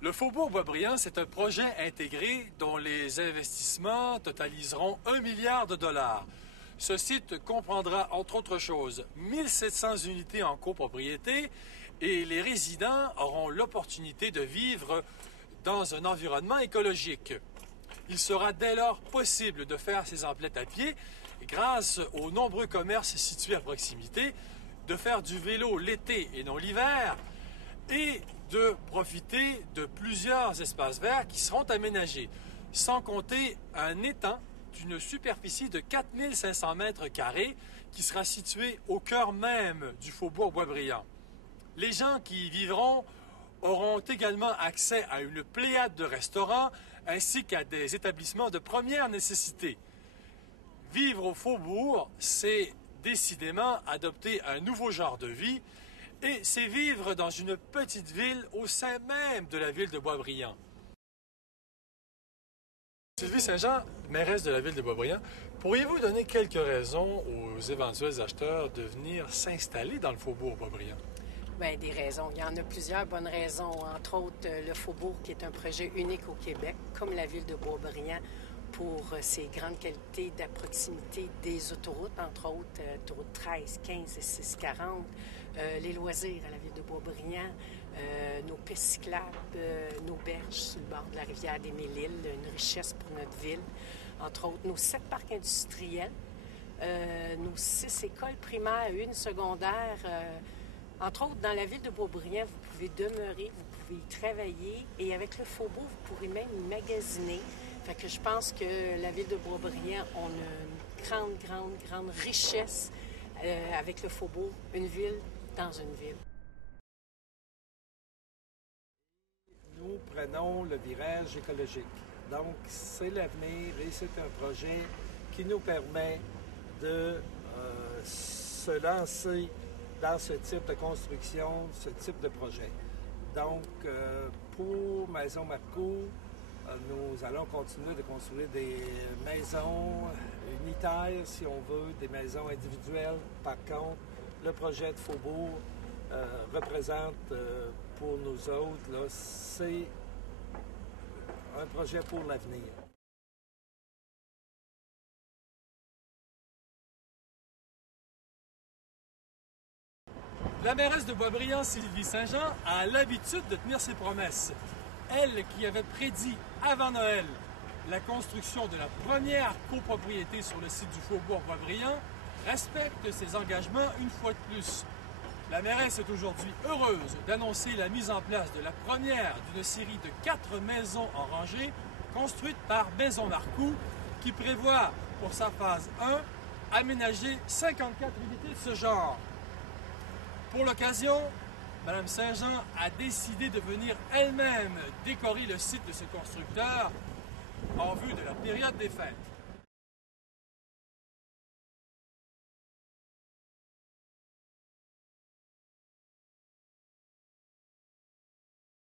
Le Faubourg Boisbriand, c'est un projet intégré dont les investissements totaliseront 1 milliard de dollars. Ce site comprendra, entre autres choses, 1700 unités en copropriété et les résidents auront l'opportunité de vivre dans un environnement écologique. Il sera dès lors possible de faire ses emplettes à pied grâce aux nombreux commerces situés à proximité, de faire du vélo l'été et non l'hiver, et de profiter de plusieurs espaces verts qui seront aménagés, sans compter un étang d'une superficie de 4500 mètres carrés qui sera situé au cœur même du Faubourg Boisbriand. Les gens qui y vivront auront également accès à une pléiade de restaurants ainsi qu'à des établissements de première nécessité. Vivre au Faubourg, c'est décidément adopter un nouveau genre de vie et c'est vivre dans une petite ville au sein même de la ville de Boisbriand. Sylvie Saint-Jean, mairesse de la ville de Boisbriand, pourriez-vous donner quelques raisons aux éventuels acheteurs de venir s'installer dans le Faubourg Boisbriand? Bien, des raisons. Il y en a plusieurs bonnes raisons. Entre autres, le Faubourg, qui est un projet unique au Québec, comme la ville de Boisbriand, pour ses grandes qualités de proximité des autoroutes, entre autres, autoroutes 13, 15 et 640, les loisirs à la ville de Boisbriand, nos pistes cyclables, nos berges sur le bord de la rivière des Mille-Îles, une richesse pour notre ville. Entre autres, nos 7 parcs industriels, nos 6 écoles primaires, une secondaire. Entre autres, dans la ville de Boisbriand, vous pouvez demeurer, vous pouvez y travailler et avec le Faubourg, vous pourrez même y magasiner. Fait que je pense que la ville de Boisbriand, on a une grande richesse avec le Faubourg, une ville dans une ville. Nous prenons le virage écologique. Donc, c'est l'avenir et c'est un projet qui nous permet de se lancer dans ce type de construction, ce type de projet. Donc, pour Maison Marcoux, nous allons continuer de construire des maisons unitaires, si on veut, des maisons individuelles. Par contre, le projet de Faubourg représente pour nous autres, là, c'est un projet pour l'avenir. La mairesse de Boisbriand, Sylvie Saint-Jean, a l'habitude de tenir ses promesses. Elle qui avait prédit avant Noël la construction de la première copropriété sur le site du Faubourg Boisbriand respecte ses engagements une fois de plus. La mairesse est aujourd'hui heureuse d'annoncer la mise en place de la première d'une série de 4 maisons en rangée construites par Maison Marcoux qui prévoit pour sa phase 1 aménager 54 unités de ce genre. Pour l'occasion, Mme Saint-Jean a décidé de venir elle-même décorer le site de ce constructeur en vue de la période des fêtes.